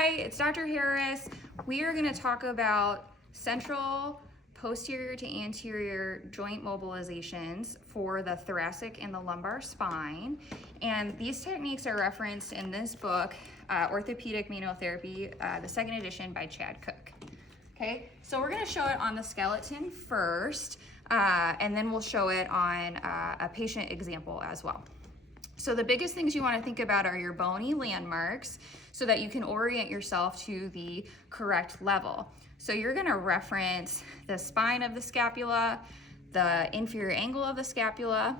Hi, it's Dr. Harris. We are going to talk about central, posterior to anterior joint mobilizations for the thoracic and the lumbar spine. And these techniques are referenced in this book, Orthopaedic Manual Therapy, the second edition by Chad Cook. Okay, so we're going to show it on the skeleton first, and then we'll show it on a patient example as well. So the biggest things you want to think about are your bony landmarks so that you can orient yourself to the correct level. So you're going to reference the spine of the scapula, the inferior angle of the scapula,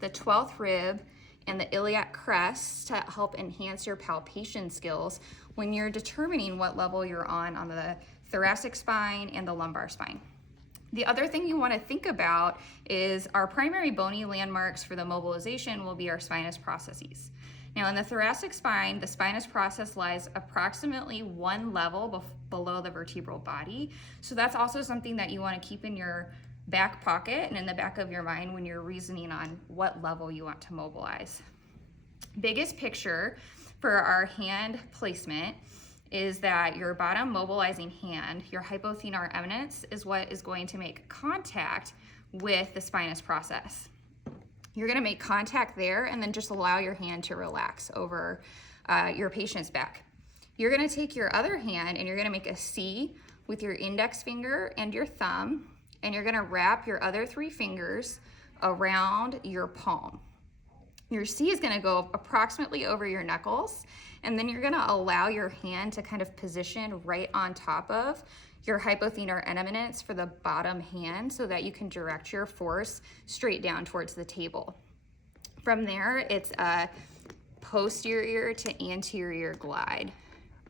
the 12th rib, and the iliac crest to help enhance your palpation skills when you're determining what level you're on the thoracic spine and the lumbar spine. The other thing you want to think about is our primary bony landmarks for the mobilization will be our spinous processes. Now in the thoracic spine, the spinous process lies approximately one level below the vertebral body. So that's also something that you want to keep in your back pocket and in the back of your mind when you're reasoning on what level you want to mobilize. Biggest picture for our hand placement is that your bottom mobilizing hand, your hypothenar eminence, is what is going to make contact with the spinous process. You're going to make contact there and then just allow your hand to relax over your patient's back. You're going to take your other hand and you're going to make a C with your index finger and your thumb, and you're going to wrap your other three fingers around your palm. Your C is going to go approximately over your knuckles, and then you're going to allow your hand to kind of position right on top of your hypothenar eminence for the bottom hand so that you can direct your force straight down towards the table. From there, it's a posterior to anterior glide.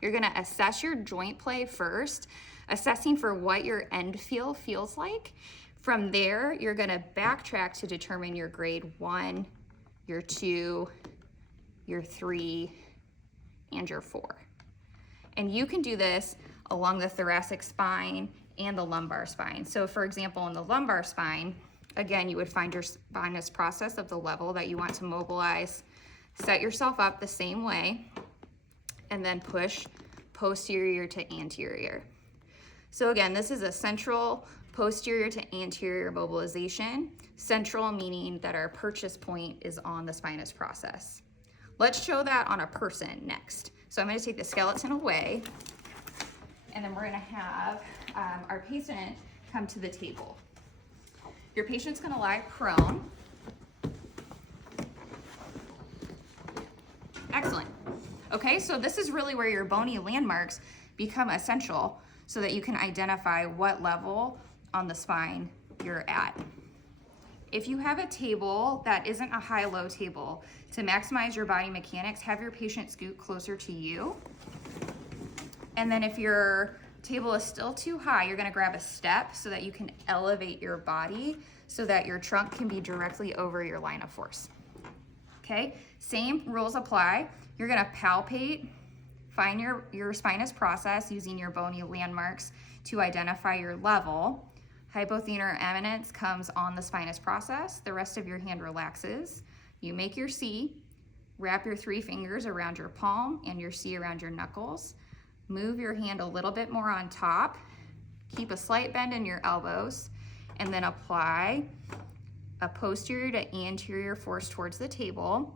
You're going to assess your joint play first, assessing for what your end feel feels like. From there, you're going to backtrack to determine your grade 1, your 2, your 3, and your 4. And you can do this along the thoracic spine and the lumbar spine. So for example, in the lumbar spine, again, you would find your spinous process of the level that you want to mobilize, set yourself up the same way, and then push posterior to anterior. So again, this is a central posterior to anterior mobilization, central meaning that our purchase point is on the spinous process. Let's show that on a person next. So I'm going to take the skeleton away, and then we're going to have our patient come to the table. Your patient's going to lie prone. Excellent. Okay, so this is really where your bony landmarks become essential so that you can identify what level on the spine you're at. If you have a table that isn't a high-low table, to maximize your body mechanics, have your patient scoot closer to you. And then if your table is still too high, you're going to grab a step so that you can elevate your body so that your trunk can be directly over your line of force. Okay, same rules apply. You're going to palpate, find your spinous process using your bony landmarks to identify your level. Hypothenar eminence comes on the spinous process. The rest of your hand relaxes. You make your C, wrap your three fingers around your palm and your C around your knuckles. Move your hand a little bit more on top. Keep a slight bend in your elbows, and then apply a posterior to anterior force towards the table.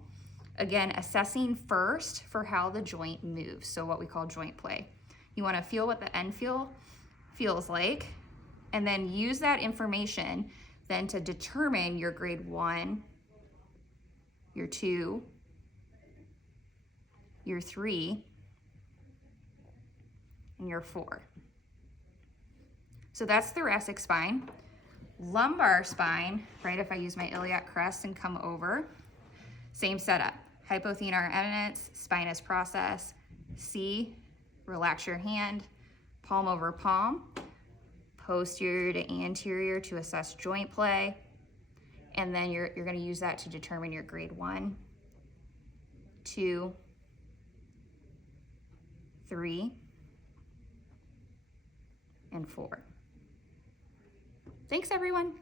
Again, assessing first for how the joint moves, so what we call joint play. You want to feel what the end feels like, and then use that information then to determine your grade 1, your 2, your 3, and your 4. So that's thoracic spine. Lumbar spine, right, if I use my iliac crest and come over, same setup. Hypothenar eminence, spinous process, C, relax your hand, palm over palm, posterior to anterior to assess joint play, and then you're going to use that to determine your grade 1, 2, 3, and 4. Thanks, everyone.